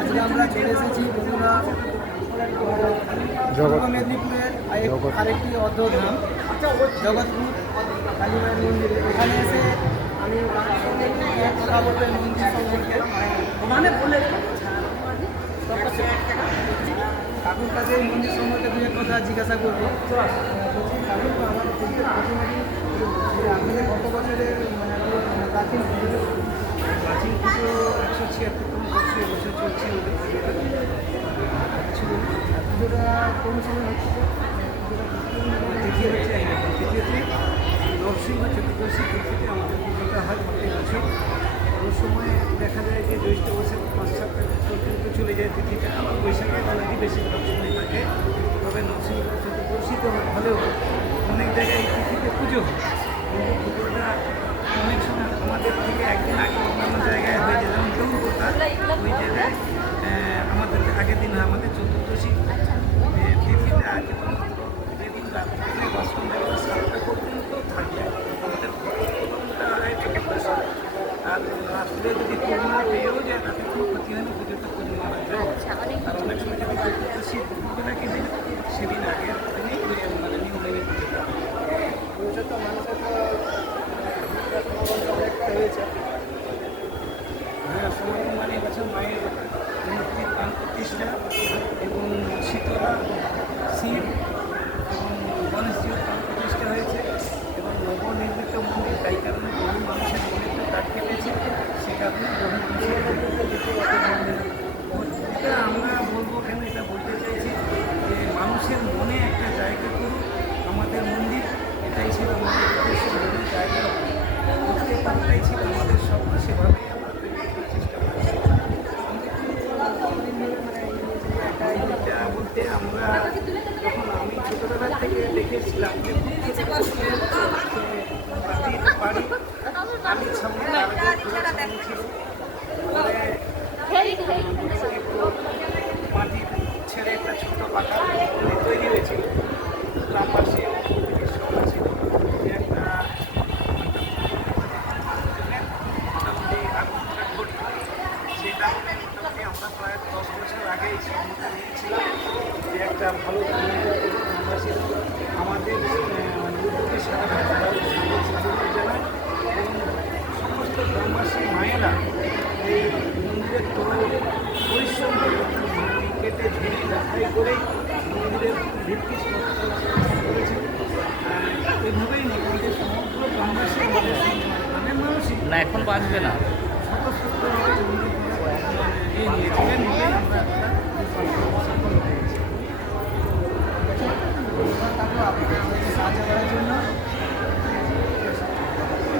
আজকে আমরা চলে এসেছি বগুড়া পূর্ব মেদিনীপুরের আরেকটি অর্ধধাম জগৎপুর কালীমায়ের মন্দিরে। এখানে এসে আমি কথা বলবো মন্দির সম্পর্কে। ওখানে বলে কাকুর কাছে এই মন্দির সম্পর্কে দু এক কথা জিজ্ঞাসা করবো। বলছি কাকু, আমাদের আপনাদের কত বছরের প্রাচীন পুজো? প্রাচীন পুজো 176তম বছর এবছর চলছে ওদের পুজোটা কোন সময় হচ্ছে? তৃতীয় হচ্ছে তৃতীয়তে নরসিংহ চতুর্দশী তিথিতে আমাদের পুজোটা হয় প্রত্যেক বছর। কোনো সময় দেখা যায় যে জ্যৈষ্ঠ মাসের 5-7 পর্যন্ত চলে যায় তিথিটা, আবার বৈশাখে বেলাটি বেশিরভাগ সময় থাকে। তবে নরসিংহ চতুর্দশীতে হলেও অনেক জায়গায় এই তিথিতে পুজো হয়, কিন্তু পুজোটা অনেক সময় আমাদের থেকে একদিন আগে অন্যান্য জায়গায় হয়ে যায়। যেমন জৌনকোটা ওই জায়গায় আমাদের আগের দিন হয়। আমাদের চতুর্দশী তিথিটা যেদিন রাত্রে 10-11 পর্যন্ত থাকবে আমাদের প্রথমটা হয় চতুর্দশী। আর রাত্রে যদি পূর্ণিমা পেয়েও যায় তাতে কোনো ক্ষতি হয় না, পুজোটা পূর্ণিমা রাখবে। আর অনেক সময় যদি চতুর্দশী দুপুরবেলা কিনে সেদিন আগের দিনেই মানে নিউ লেভেল পুজোটা পুজো তো মানুষের অনেকটা হয়েছে। হ্যাঁ, সময় মানে এবছর মায়ের মূর্তির প্রাণ প্রতিষ্ঠা এবং শীতলা, শিব এবং গণেশজির প্রাণ প্রতিষ্ঠা হয়েছে এবং নবনির্মিত মন্দির, তাই কারণে বহু মানুষের মনে একটা দাগ কেটেছে। সে কারণে বহু মানুষের এটা আমরা বলবো কেন, এটা বলতে চাইছি যে মানুষের মনে একটা জায়গা করুক আমাদের মন্দির। এটাই ছিল আমাদের উদ্দেশ্য, মনে জায়গা প্রত্যেকটাই ছিল আমাদের স্বপ্ন, সেভাবেই আমরা তৈরি করার চেষ্টা করছি। এটা বলতে আমরা যখন আমি ছোটোবেলার থেকে দেখেছিলাম যে মাটির বাড়ি, আমি সামনে ছিল মাটির ছেড়ে একটা ছোটো পাকা তৈরি হয়েছিল। গ্রামবাসী এবং সবাই ছিল যে একটা মোটামুটি আগুনটা ঘটি। সেই কারণে মোটামুটি আমরা প্রায় 10 বছর আগে এই সিদ্ধান্ত নিয়েছিলাম যে একটা ভালো গ্রামবাসী আমাদের উদ্যোগে সারা জানায় এবং সমস্ত গ্রামবাসী মায়েরা এই মন্দিরের পরিশ্রম করে অর্থাৎ মাটি কেটে ভেঙে যাচাই করে মন্দিরের ভিত্তি করেছে। এইভাবেই মোটামুটি সমগ্র গ্রামবাসী আমাদের গ্রামের মানুষই না, এখন বাঁচবে না। স্বতঃস্ফূর্তভাবে মন্দির এই নিয়েছিলেন, আমরা একটা